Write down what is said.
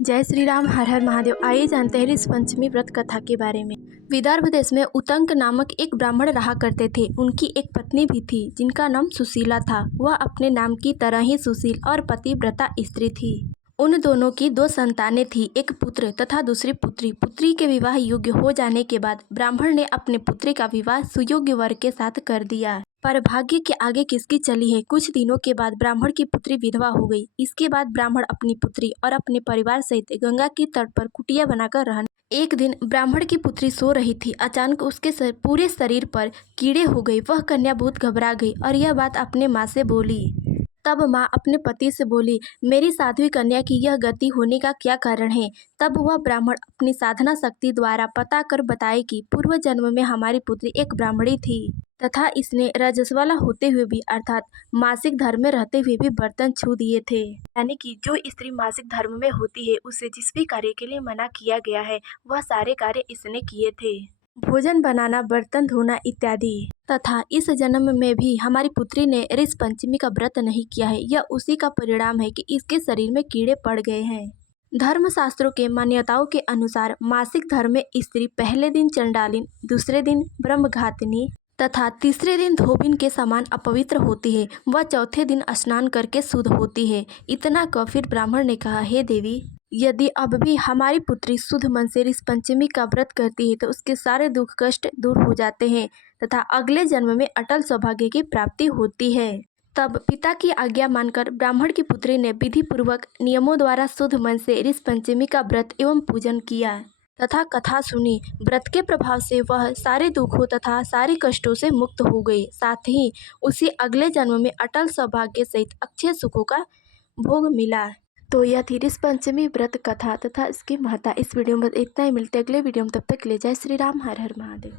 जय श्री राम, हर हर महादेव। आइए जानते हैं इस पंचमी व्रत कथा के बारे में। विदर्भ देश में उतंक नामक एक ब्राह्मण रहा करते थे। उनकी एक पत्नी भी थी जिनका नाम सुशीला था। वह अपने नाम की तरह ही सुशील और पतिव्रता स्त्री थी। उन दोनों की दो संतानें थी, एक पुत्र तथा दूसरी पुत्री। पुत्री के विवाह योग्य हो जाने के बाद ब्राह्मण ने अपने पुत्री का विवाह सुयोग्य वर के साथ कर दिया। पर भाग्य के आगे किसकी चली है। कुछ दिनों के बाद ब्राह्मण की पुत्री विधवा हो गई। इसके बाद ब्राह्मण अपनी पुत्री और अपने परिवार सहित गंगा की तट पर कुटिया बनाकर रहने। एक दिन ब्राह्मण की पुत्री सो रही थी। अचानक उसके पूरे शरीर पर कीड़े हो गए। वह कन्या बहुत घबरा गई और यह बात अपने माँ से बोली। तब माँ अपने पति से बोली, मेरी साध्वी कन्या की यह गति होने का क्या कारण है। तब वह ब्राह्मण अपनी साधना शक्ति द्वारा पता कर बताए कि पूर्व जन्म में हमारी पुत्री एक ब्राह्मणी थी तथा इसने रजस्वला होते हुए भी अर्थात मासिक धर्म में रहते हुए भी बर्तन छू दिए थे। यानी कि जो स्त्री मासिक धर्म में होती है उसे जिस भी कार्य के लिए मना किया गया है वह सारे कार्य इसने किए थे, भोजन बनाना, बर्तन धोना इत्यादि। तथा इस जन्म में भी हमारी पुत्री ने ऋष पंचमी का व्रत नहीं किया है। यह उसी का परिणाम है कि इसके शरीर में कीड़े पड़ गए हैं। धर्म शास्त्रों के मान्यताओं के अनुसार मासिक धर्म में स्त्री पहले दिन चंडालिन, दूसरे दिन ब्रह्मघातिनी तथा तीसरे दिन धोबिन के समान अपवित्र होती है। वह चौथे दिन स्नान करके शुद्ध होती है। इतना कह फिर ब्राह्मण ने कहा, हे देवी, यदि अब भी हमारी पुत्री शुद्ध मन से इस पंचमी का व्रत करती है तो उसके सारे दुख कष्ट दूर हो जाते हैं तथा अगले जन्म में अटल सौभाग्य की प्राप्ति होती है। तब पिता की आज्ञा मानकर ब्राह्मण की पुत्री ने विधि पूर्वक नियमों द्वारा शुद्ध मन से इस पंचमी का व्रत एवं पूजन किया तथा कथा सुनी। व्रत के प्रभाव से वह सारे दुखों तथा सारे कष्टों से मुक्त हो गई। साथ ही उसे अगले जन्म में अटल सौभाग्य सहित अक्षय सुखों का भोग मिला। तो यह थी ऋष पंचमी व्रत कथा तथा इसकी महत्ता। इस वीडियो में इतना ही। मिलते अगले वीडियो में, तब तक के लिए जय श्री राम, हर हर महादेव।